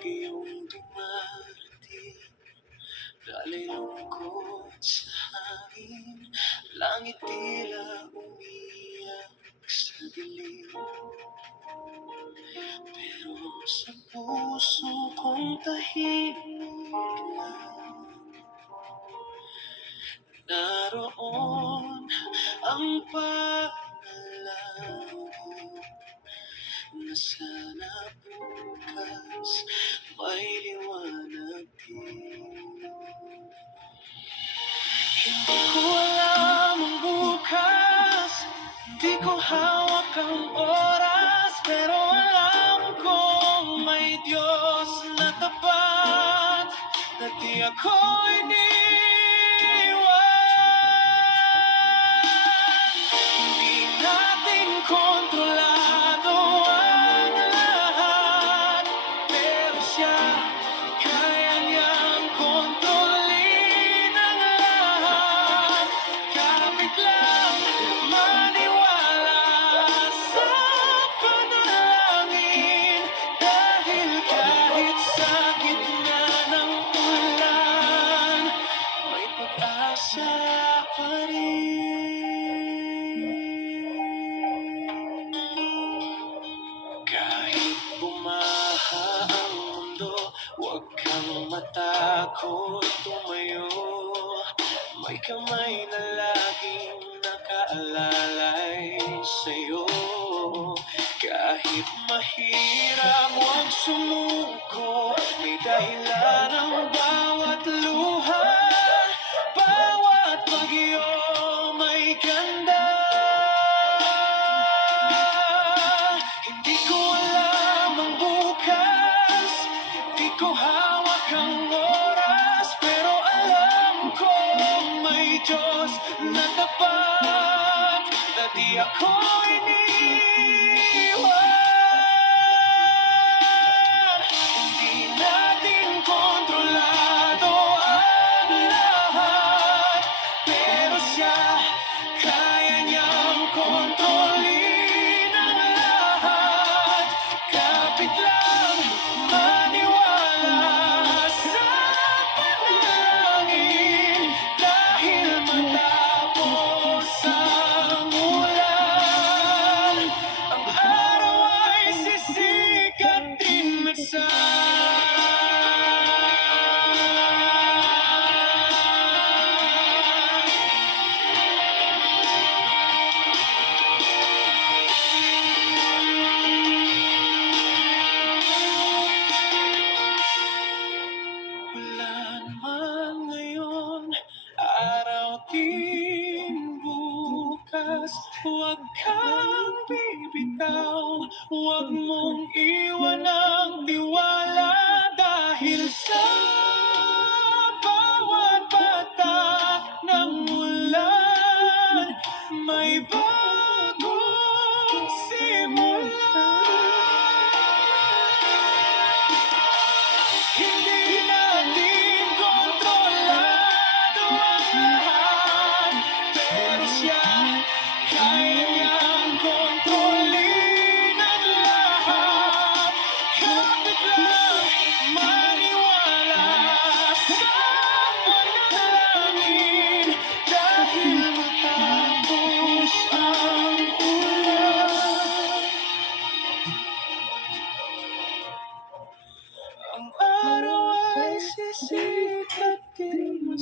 iyong dumarating Dalay lungkot sa hangin Langit tila umiyak sa dilim. Pero sa puso kong tahimik lang Naroon ang pangalaw na bukas may liwanag din Hindi ko alam ang bukas Hindi ko hawak ang oras Pero alam kong may Diyos na tapat Na di ako iniwan huwag kang matakot tumayo. May kamay na laging nakaalalay sa'yo. Kahit mahirap, huwag sumuko. May dahilan Na din bukas. Huwag kang bibitaw, huwag mong iwan ang tiwala See the in my